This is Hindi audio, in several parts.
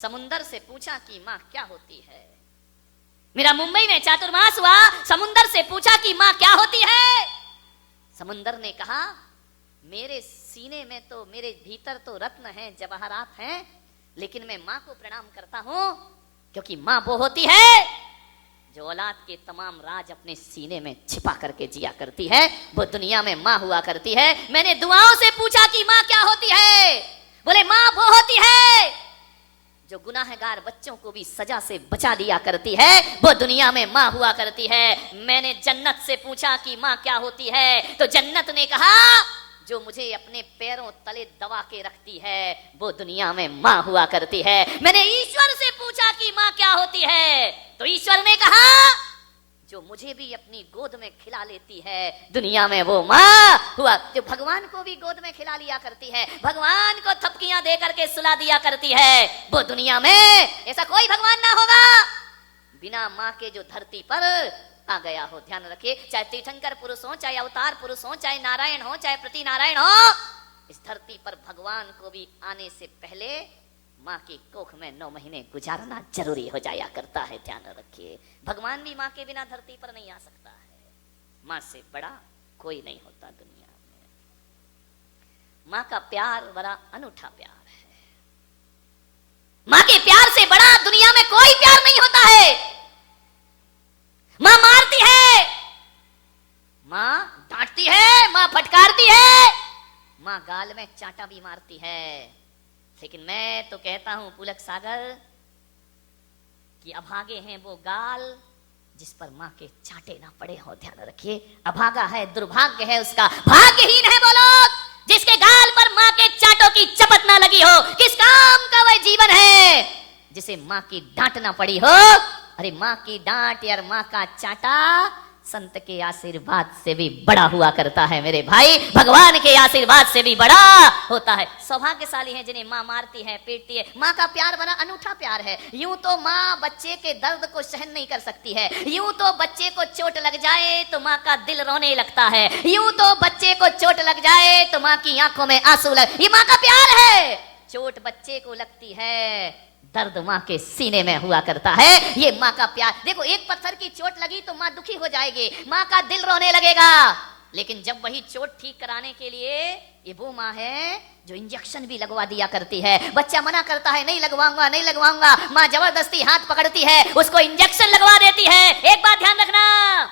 समुंदर से पूछा कि माँ क्या होती है। मेरा मुंबई में चातुर्मास हुआ, समुंदर से पूछा कि माँ क्या होती है। समुंदर ने कहा मेरे सीने में तो, मेरे भीतर तो रत्न हैं, जवाहरात हैं, लेकिन मैं माँ को प्रणाम करता हूं क्योंकि माँ वो होती है जो औलाद के तमाम राज अपने सीने में छिपा करके जिया करती है। वो दुनिया में माँ हुआ करती है। मैंने दुआओं से पूछा कि माँ क्या होती है, बोले माँ वो होती है जो गुनाहगार बच्चों को भी सजा से बचा दिया करती है। वो दुनिया में माँ हुआ करती है। मैंने जन्नत से पूछा कि माँ क्या होती है, तो जन्नत ने कहा जो मुझे अपने पैरों तले दबा के रखती है वो दुनिया में माँ हुआ करती है। मैंने ईश्वर से पूछा कि माँ क्या होती है, तो ईश्वर ने कहा जो मुझे भी अपनी गोद में खिला लेती है दुनिया में वो माँ हुआ। जो भगवान को भी गोद में खिला लिया करती है, भगवान को थपकियां दे करके सुला दिया करती है, वो दुनिया में ऐसा कोई भगवान ना होगा बिना माँ के जो धरती पर आ गया हो। ध्यान रखिए, चाहे तीर्थंकर पुरुष हो, चाहे अवतार पुरुष हो, चाहे नारायण हो, चाहे प्रति नारायण हो, इस धरती पर भगवान को भी आने से पहले माँ की कोख में 9 महीने गुजारना जरूरी हो जाया करता है। ध्यान रखिए, भगवान भी माँ के बिना धरती पर नहीं आ सकता है। माँ से बड़ा कोई नहीं होता दुनिया में। माँ का प्यार बड़ा अनूठा प्यार है। माँ के प्यार से बड़ा दुनिया में कोई प्यार नहीं होता है। माँ मारती है, माँ डांटती है, माँ फटकारती है, माँ गाल में चांटा भी मारती है। लेकिन मैं तो कहता हूं पुलक सागर कि अभागे हैं वो गाल जिस पर माँ के चांटे ना पड़े हो। ध्यान रखिए, अभागा है, दुर्भाग्य है उसका, भाग्यहीन है वो लोग जिसके गाल पर माँ के चांटों की चपत ना लगी हो। किस काम का वह जीवन है जिसे माँ की डांट ना पड़ी हो। अरे माँ की डांट यार, माँ का चांटा संत के आशीर्वाद से भी बड़ा हुआ करता है मेरे भाई, भगवान के आशीर्वाद से भी बड़ा होता है। सौभाग्यशाली हैं जिन्हें माँ मारती है, पीटती है। माँ का प्यार बड़ा अनूठा प्यार है। यूं तो माँ बच्चे के दर्द को सहन नहीं कर सकती है, यूं तो बच्चे को चोट लग जाए तो माँ का दिल रोने लगता है, यूं तो बच्चे को चोट लग जाए तो माँ की आंखों में आंसू लग, ये माँ का प्यार है। चोट बच्चे को लगती है, दर्द माँ के सीने में हुआ करता है। ये माँ का प्यार। देखो, एक पत्थर की चोट लगी तो माँ दुखी हो जाएगी, माँ का दिल रोने लगेगा। लेकिन जब वही चोट ठीक कराने के लिए ये वो माँ है जो इंजेक्शन भी लगवा दिया करती है। बच्चा मना करता है, नहीं लगवाऊंगा, नहीं लगवाऊंगा, माँ जबरदस्ती हाथ पकड़ती है, उसको इंजेक्शन लगवा देती है। एक बात ध्यान रखना,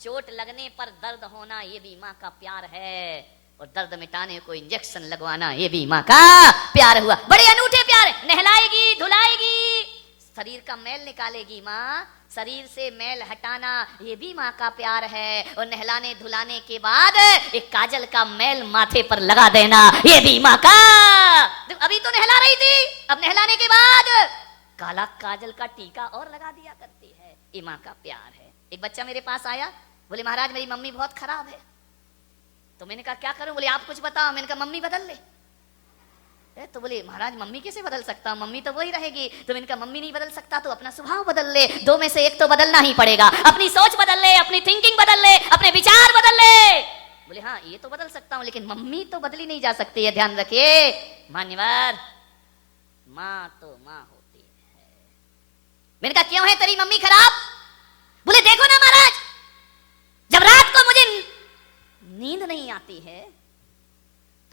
चोट लगने पर दर्द होना ये भी माँ का प्यार है, और दर्द मिटाने को इंजेक्शन लगवाना ये भी माँ का प्यार हुआ। बड़े अनूठे प्यार। नहलाएगी, धुलाएगी, शरीर का मैल निकालेगी माँ, शरीर से मैल हटाना ये भी माँ का प्यार है, और नहलाने धुलाने के बाद एक काजल का मैल माथे पर लगा देना ये भी माँ का। अभी तो नहला रही थी, अब नहलाने के बाद काला काजल का टीका और लगा दिया करती है। ये माँ का प्यार है। एक बच्चा मेरे पास आया, बोले महाराज मेरी मम्मी बहुत खराब है। तो मैंने कहा क्या करूं? बोले आप कुछ बताओ। मैंने कहा मम्मी बदल ले। तो बोले महाराज मम्मी कैसे बदल सकता हूं, मम्मी तो वही रहेगी। तो मैंने कहा मम्मी नहीं बदल सकता तो अपना स्वभाव बदल ले, 2 में से एक तो बदलना ही पड़ेगा। अपनी सोच बदल ले, अपनी थिंकिंग बदल ले, अपने विचार बदल ले। बोले हाँ ये तो बदल सकता हूं, लेकिन मम्मी तो बदली नहीं जा सकती है। ध्यान रखिए मान्यवर, माँ तो माँ होती है। मैंने कहा क्यों है तेरी मम्मी खराब? बोले देखो ना महाराज, जब रात को मुझे नींद नहीं आती है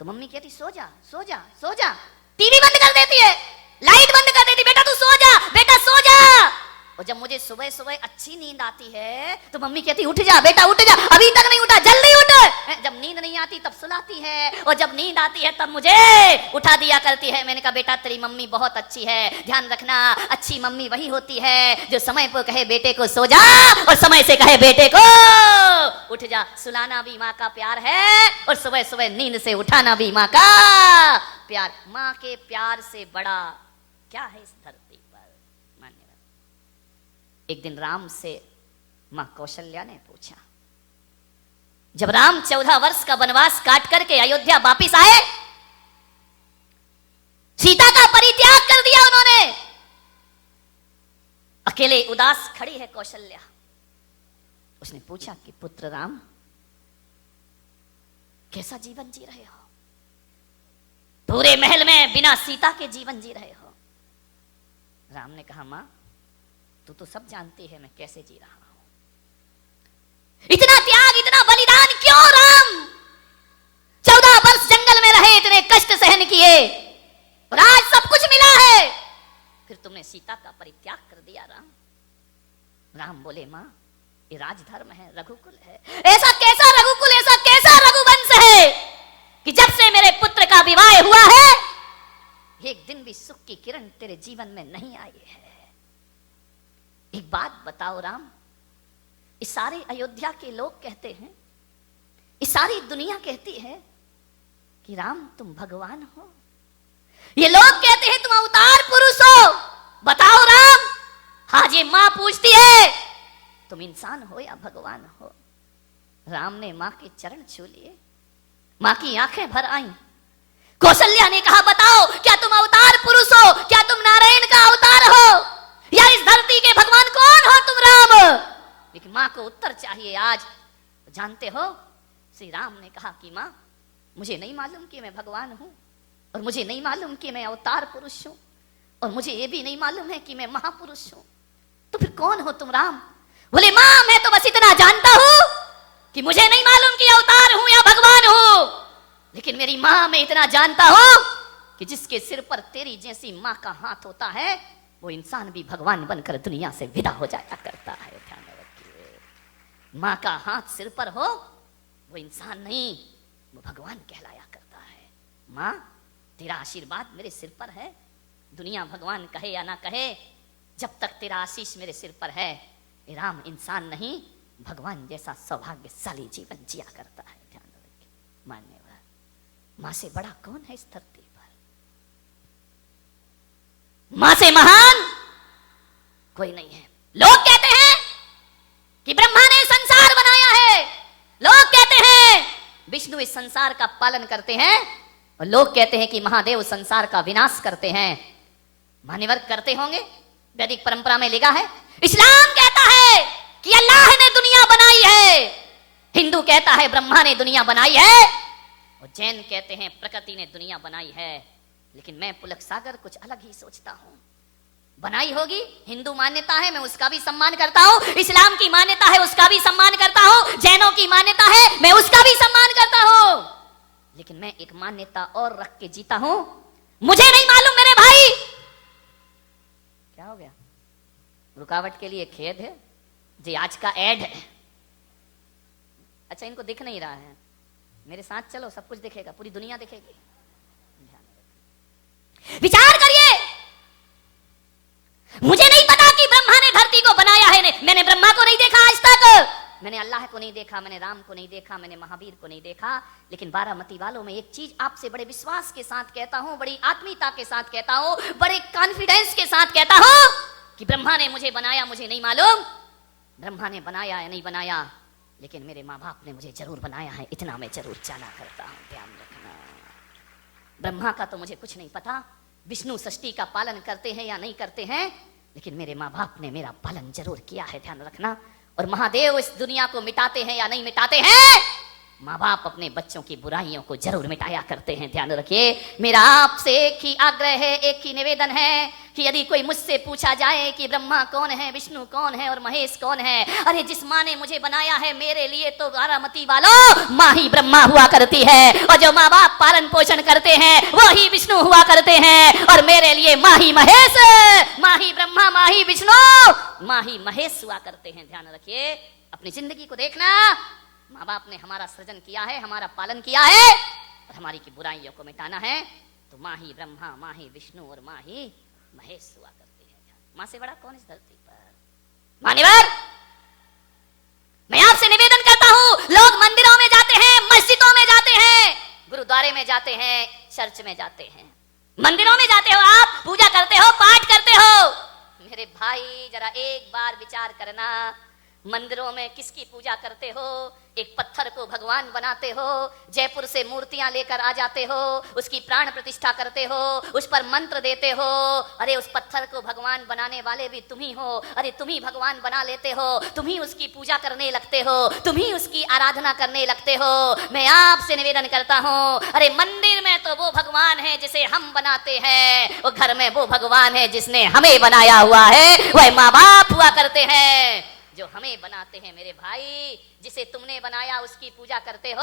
तो मम्मी कहती सो जा, सो जा, सो जा, टीवी बंद कर देती है, लाइट बंद कर देती, बेटा तू सो जा, बेटा सो जा। और जब मुझे सुबह सुबह अच्छी नींद आती है तो मम्मी कहती उठ जा बेटा, उठ जा, अभी तक नहीं उठा, जल्दी उठ। जब नींद नहीं आती तब सुलाती है, और जब नींद आती है तब मुझे उठा दिया करती है। मैंने कहा बेटा तेरी मम्मी बहुत अच्छी है, ध्यान रखना, अच्छी मम्मी वही होती है जो समय पर कहे बेटे को सो जा और समय से कहे बेटे को उठ जा। सुलाना भी माँ का प्यार है, और सुबह सुबह नींद से उठाना भी माँ का प्यार। माँ के प्यार से बड़ा क्या है इस धरती पर? मान्यवर, एक दिन राम से माँ कौशल्या ने पूछा, जब राम 14 वर्ष का वनवास काट करके अयोध्या वापिस आए, सीता का परित्याग कर दिया उन्होंने, अकेले उदास खड़ी है कौशल्या। उसने पूछा कि पुत्र राम कैसा जीवन जी रहे हो? पूरे महल में बिना सीता के जीवन जी रहे हो। राम ने कहा, मां तू तो सब जानती है मैं कैसे जी रहा हूं, इतना त्याग इतना बलिदान क्यों राम? 14 वर्ष जंगल में रहे, इतने कष्ट सहन किए और आज सब कुछ मिला है, फिर तुमने सीता का परित्याग कर दिया राम। राम बोले, मां ये राजधर्म है, रघुकुल है, ऐसा कैसा रघुकुल, ऐसा कैसा रघुवंश है कि जब से मेरे पुत्र का विवाह हुआ है एक दिन भी सुख की किरण तेरे जीवन में नहीं आई है। एक बात बताओ राम, इस सारे अयोध्या के लोग कहते हैं, इस सारी दुनिया कहती है कि राम तुम भगवान हो, ये लोग कहते हैं तुम अवतार पुरुष हो, बताओ राम। आज ये मां पूछती है तुम इंसान हो या भगवान हो? राम ने मां के चरण छू लिए, मां की आंखें भर आईं। कौशल्या ने कहा, बताओ क्या तुम अवतार पुरुष हो, क्या तुम नारायण का अवतार हो, या इस धरती के भगवान कौन हो तुम राम? लेकिन मां को उत्तर चाहिए आज। जानते हो श्री राम ने कहा कि मां मुझे नहीं मालूम कि मैं भगवान हूं, और मुझे नहीं मालूम कि मैं अवतार पुरुष हूं, और मुझे ये भी नहीं मालूम है कि मैं महापुरुष हूं, तो फिर कौन हो तुम राम? बोले, मां मैं तो बस इतना जानता हूं कि मुझे नहीं मालूम कि अवतार हूं या भगवान हूं, लेकिन मेरी मां मैं इतना जानता हूं कि जिसके सिर पर तेरी जैसी मां का हाथ होता है वो इंसान भी भगवान बनकर दुनिया से विदा हो जाया करता है। ध्यान रखिए, मां का हाथ सिर पर हो वो इंसान नहीं, वो भगवान कहलाया करता है। मां तेरा आशीर्वाद मेरे सिर पर है, दुनिया भगवान कहे या ना कहे, जब तक तेरा आशीष मेरे सिर पर है राम इंसान नहीं भगवान जैसा सौभाग्यशाली जीवन जिया करता है। ध्यान रखिए, मान्यवर मां से बड़ा कौन है इस धरती पर? मां से महान कोई नहीं है। लोग कहते हैं कि ब्रह्मा ने संसार बनाया है, लोग कहते हैं विष्णु इस संसार का पालन करते हैं, और लोग कहते हैं कि महादेव संसार का विनाश करते हैं। मान्यवर करते होंगे, वैदिक परंपरा में लिखा है। इस्लाम कहता है कि अल्लाह ने दुनिया बनाई है, हिंदू कहता है ब्रह्मा ने दुनिया बनाई है, और जैन कहते हैं प्रकृति ने दुनिया बनाई है। लेकिन मैं पुलक सागर कुछ अलग ही सोचता हूं। बनाई होगी, हिंदू मान्यता है मैं उसका भी सम्मान करता हूं, इस्लाम की मान्यता है उसका भी सम्मान करता हूं, जैनों की मान्यता है मैं उसका भी सम्मान करता हूं, लेकिन मैं एक मान्यता और रख के जीता हूं। मुझे नहीं मालूम मेरे भाई, क्या हो गया? रुकावट के लिए खेद है जी, आज का ऐड है। अच्छा इनको दिख नहीं रहा है, मेरे साथ चलो सब कुछ दिखेगा, पूरी दुनिया दिखेगी। विचार करिए, मुझे नहीं पता कि ब्रह्मा ने धरती को बनाया है, मैंने ब्रह्मा को नहीं देखा आज तक, मैंने अल्लाह को नहीं देखा, मैंने राम को नहीं देखा, मैंने महावीर को नहीं देखा, लेकिन बारामती वालों में एक चीज आपसे बड़े विश्वास के साथ कहता हूं, बड़ी आत्मीयता के साथ कहता हूं, बड़े कॉन्फिडेंस के साथ कहता हूं कि ब्रह्मा ने मुझे बनाया, मुझे नहीं मालूम ब्रह्मा ने बनाया या नहीं बनाया, लेकिन मेरे माँ बाप ने मुझे जरूर बनाया है, इतना मैं जरूर जाना करता हूं। ध्यान रखना, ब्रह्मा का तो मुझे कुछ नहीं पता, विष्णु षष्ठी का पालन करते हैं या नहीं करते हैं, लेकिन मेरे माँ बाप ने मेरा पालन जरूर किया है। ध्यान रखना, और महादेव इस दुनिया को मिटाते हैं या नहीं मिटाते हैं, माँ बाप अपने बच्चों की बुराइयों को जरूर मिटाया करते हैं। ध्यान रखिए, मेरा आपसे एक ही आग्रह है, एक ही निवेदन है कि यदि कोई मुझसे पूछा जाए कि ब्रह्मा कौन है, विष्णु कौन है और महेश कौन है, अरे जिस माँ ने मुझे बनाया है मेरे लिए तो बारामती वालों माँ ही ब्रह्मा हुआ करती है, और जो माँ बाप पालन पोषण करते हैं वो ही विष्णु हुआ करते हैं, और मेरे लिए माँ ही महेश, माँ ही ब्रह्मा, माँ ही विष्णु, माँ ही महेश हुआ करते हैं। ध्यान रखिए, अपनी जिंदगी को देखना, माँ बाप ने हमारा सृजन किया है, हमारा पालन किया है, और हमारी की बुराइयों को मिटाना है, तो माँ ही ब्रह्मा, माँ ही विष्णु और माँ ही महेश हुआ करती है। माँ से बड़ा कौन इस धरती पर? मान्यवर, मैं आपसे निवेदन करता हूं, लोग मंदिरों में जाते हैं, मस्जिदों में जाते हैं, गुरुद्वारे में जाते हैं, चर्च में जाते हैं, मंदिरों में जाते हो, आप पूजा करते हो, पाठ करते हो। मेरे भाई जरा एक बार विचार करना, मंदिरों में किसकी पूजा करते हो? एक पत्थर को भगवान बनाते हो, जयपुर से मूर्तियां लेकर आ जाते हो, उसकी प्राण प्रतिष्ठा करते हो, उस पर मंत्र देते हो। अरे उस पत्थर को भगवान बनाने वाले भी तुम ही हो। अरे तुम ही भगवान बना लेते हो, तुम ही उसकी पूजा करने लगते हो, तुम ही उसकी आराधना करने लगते हो। मैं आपसे निवेदन करता हूं, अरे मंदिर में तो वो भगवान है जिसे हम बनाते हैं, वो घर में वो भगवान है जिसने हमें बनाया हुआ है। वह माँ बाप हुआ करते हैं जो हमें बनाते हैं। मेरे भाई, जिसे तुमने बनाया उसकी पूजा करते हो,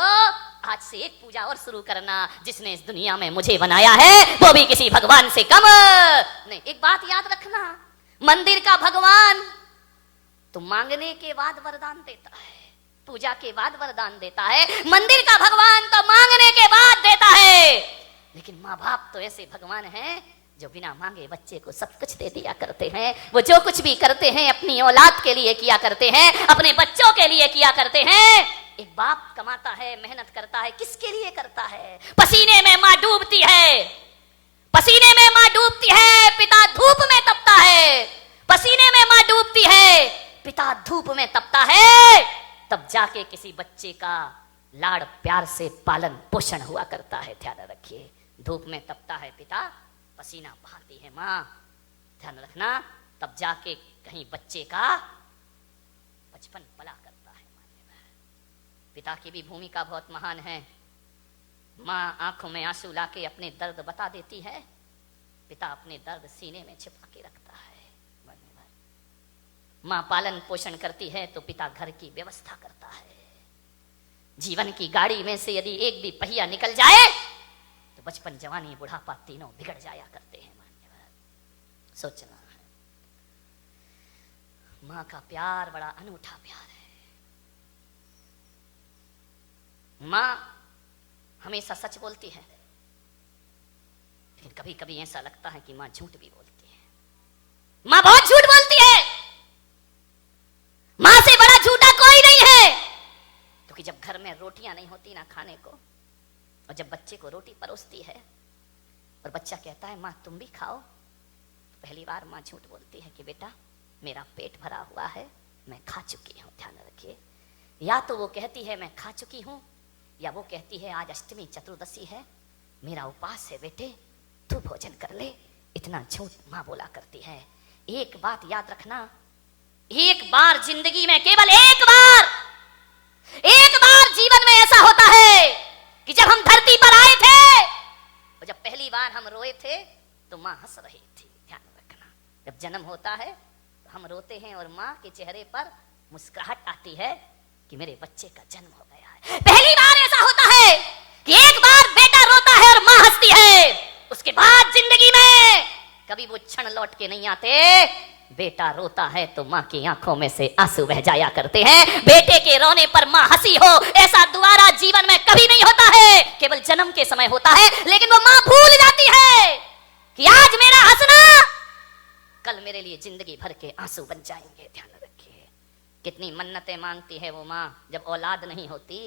आज से एक पूजा और शुरू करना, जिसने इस दुनिया में मुझे बनाया है वो भी किसी भगवान से कम नहीं। एक बात याद रखना, मंदिर का भगवान तो मांगने के बाद वरदान देता है, पूजा के बाद वरदान देता है। मंदिर का भगवान तो मांगने के बाद देता है। लेकिन माँ बाप तो ऐसे भगवान हैं जो बिना मांगे बच्चे को सब कुछ दे दिया करते हैं। वो जो कुछ भी करते हैं अपनी औलाद के लिए किया करते हैं, अपने बच्चों के लिए किया करते हैं। एक बाप कमाता है, मेहनत करता है, किसके लिए करता है? पसीने में माँ डूबती है, पसीने में माँ डूबती है, पिता धूप में तपता है। पसीने में माँ डूबती है, पिता धूप में तपता है, तब जाके किसी बच्चे का लाड़ प्यार से पालन पोषण हुआ करता है। ध्यान रखिए, धूप में तपता है पिता, पसीना बहाती है माँ, ध्यान रखना, तब जाके कहीं बच्चे का बचपन पला करता है। पिता की भी भूमिका बहुत महान है। माँ आंखों में आंसू लाके अपने दर्द बता देती है, पिता अपने दर्द सीने में छिपा के रखता है। माँ पालन पोषण करती है तो पिता घर की व्यवस्था करता है। जीवन की गाड़ी में से यदि एक भी पहिया निकल जाए तो बचपन, जवानी, बुढ़ापा तीनों बिगड़ जाया करते हैं। सोचना है, माँ का प्यार बड़ा अनूठा प्यार है। माँ हमेशा सच बोलती है, लेकिन कभी कभी ऐसा लगता है कि माँ झूठ भी बोलती है। माँ बहुत झूठ बोलती है, माँ से बड़ा झूठा कोई नहीं है। क्योंकि जब घर में रोटियां नहीं होती ना खाने को, और जब बच्चे को रोटी परोसती है और बच्चा कहता है माँ तुम भी खाओ, तो पहली बार माँ झूठ बोलती है कि बेटा मेरा पेट भरा हुआ है, मैं खा चुकी हूँ। ध्यान रखिए, या तो वो कहती है मैं खा चुकी हूँ, या वो कहती है आज अष्टमी चतुर्दशी है, मेरा उपवास है बेटे, तू भोजन कर ले। इतना झूठ माँ बोला करती है। एक बात याद रखना, एक बार जिंदगी में, केवल एक बार जीवन में ऐसा होता है कि जब हम धरती पर आए थे और जब पहली बार हम रोए थे तो माँ हंस रही थी। ध्यान रखना, जब जन्म होता है तो हम रोते हैं और माँ के चेहरे पर मुस्कुराहट आती है कि मेरे बच्चे का जन्म हो गया है। पहली बार ऐसा होता है कि एक बार बेटा रोता है और माँ हंसती है। उसके बाद जिंदगी में कभी वो क्षण लौट के नहीं आते। बेटा रोता है तो माँ की आंखों में से आंसू बह जाया करते हैं। बेटे के रोने पर माँ हंसी हो, ऐसा दोबारा जीवन में कभी नहीं होता है, केवल जन्म के समय होता है। लेकिन वो माँ भूल जाती है कि आज मेरा हंसना कल मेरे लिए जिंदगी भर के आंसू बन जाएंगे। ध्यान रखिए, कितनी मन्नतें मांगती है वो माँ। जब औलाद नहीं होती,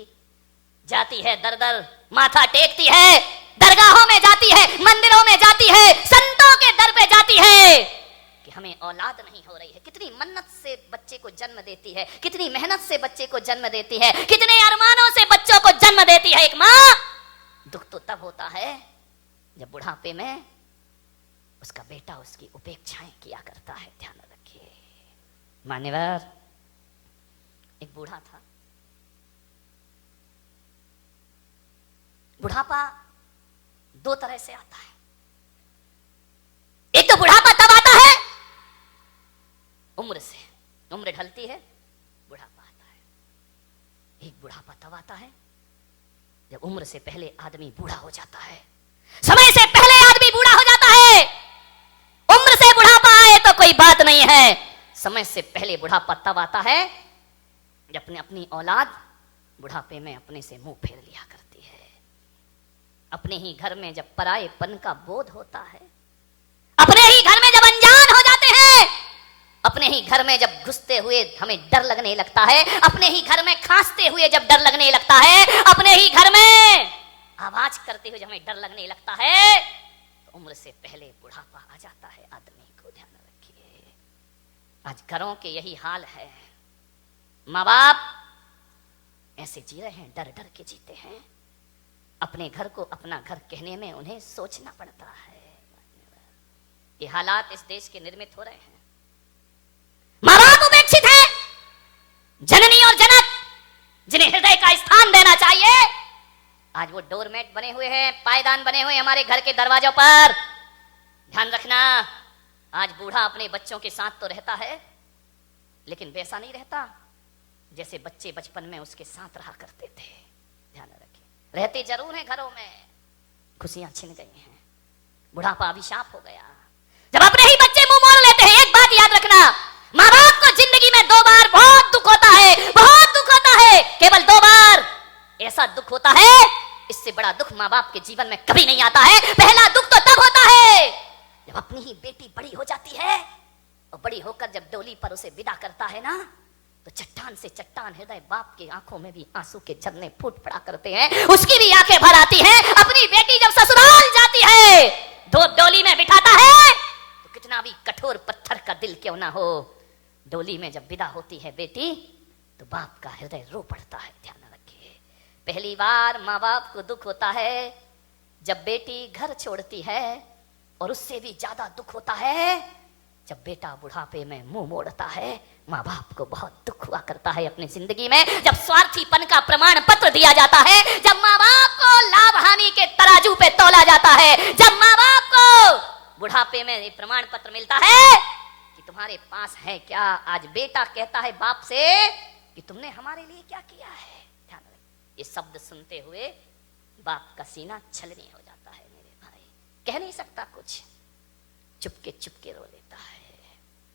जाती है दर दर, माथा टेकती है, दरगाहों में जाती है, मंदिरों में जाती है, संतों के दर पे जाती है कि हमें औलाद नहीं हो रही है। कितनी मन्नत से बच्चे को जन्म देती है, कितनी मेहनत से बच्चे को जन्म देती है, कितने अरमानों से बच्चों को जन्म देती है एक माँ। दुख तो तब होता है जब बुढ़ापे में उसका बेटा उसकी उपेक्षाएं किया करता है। ध्यान रखिए मान्यवर, एक बूढ़ा था। बुढ़ापा दो तरह से आता है। एक तो बुढ़ापा तब आता है उम्र से, उम्र ढलती है बुढ़ापा आता है। एक बुढ़ापा तब आता है जब उम्र से पहले आदमी बूढ़ा हो जाता है, समय से पहले आदमी बूढ़ा हो जाता है। उम्र से बुढ़ापा आए तो कोई बात नहीं है, समय से पहले बुढ़ापा तब आता है जब अपनी औलाद बुढ़ापे में अपने से मुंह फेर लिया करती है। अपने ही घर में जब परायेपन का बोध होता है, अपने ही घर में जब अनजान हो जाते हैं, अपने ही घर में जब घुसते हुए हमें डर लगने लगता है, अपने ही घर में खांसते हुए जब डर लगने लगता है, अपने ही घर में आवाज करते हुए जब हमें डर लगने लगता है, तो उम्र से पहले बुढ़ापा आ जाता है आदमी को। ध्यान रखिए, आज घरों के यही हाल है। माँ बाप ऐसे जी रहे हैं, डर डर के जीते हैं। अपने घर को अपना घर कहने में उन्हें सोचना पड़ता है। ये हालात इस देश के निर्मित हो रहे हैं। माँ बाप उपेक्षित है। जननी और जनक जिन्हें हृदय का स्थान देना चाहिए, आज वो डोरमेट बने हुए हैं, पायदान बने हुए हमारे घर के दरवाजों पर। ध्यान रखना, आज बूढ़ा अपने बच्चों के साथ तो रहता है, लेकिन वैसा नहीं रहता जैसे बच्चे बचपन में उसके साथ रहा करते थे। ध्यान रखें, रहते जरूर हैं घरों में, खुशियां छिन गई हैं, बुढ़ापा अभिशाप हो गया। जब अपने ही बच्चे मुंह मोड़ लेते हैं, एक बात याद रखना, माँ बाप को जिंदगी में 2 बार बहुत दुख होता है, बहुत दुख होता है, केवल 2 बार ऐसा दुख होता है, इससे बड़ा दुख माँ बाप के जीवन में कभी नहीं आता है। पहला दुख तो तब होता है जब अपनी ही बेटी बड़ी हो जाती है, और बड़ी होकर जब डोली पर उसे विदा करता है ना, तो चट्टान से चट्टान हृदय बाप की आंखों में भी आंसू के झरने फूट पड़ा करते हैं। उसकी भी आंखें भर आती हैं। अपनी बेटी जब ससुराल जाती है, डोली में बिठाता है, तो कितना भी कठोर पत्थर का दिल क्यों ना हो, डोली में जब विदा होती है बेटी, तो बाप का हृदय रो पड़ता है। ध्यान रखिए, पहली बार माँ बाप को दुख होता है जब बेटी घर छोड़ती है, और उससे भी ज्यादा दुख होता है जब बेटा बुढ़ापे में मुंह मोड़ता है। माँ बाप को बहुत दुख हुआ करता है अपनी जिंदगी में, जब स्वार्थीपन का प्रमाण पत्र दिया जाता है, जब माँ बाप को लाभ हानि के तराजू पे तौला जाता है, जब माँ बाप को बुढ़ापे में ये प्रमाण पत्र मिलता है कि तुम्हारे पास है क्या। आज बेटा कहता है बाप से कि तुमने हमारे लिए क्या किया है। ध्यान रखिए, ये शब्द सुनते हुए बाप का सीना छलनी हो जाता है। मेरे भाई, कह नहीं सकता कुछ, चुपके चुपके रो लेता है।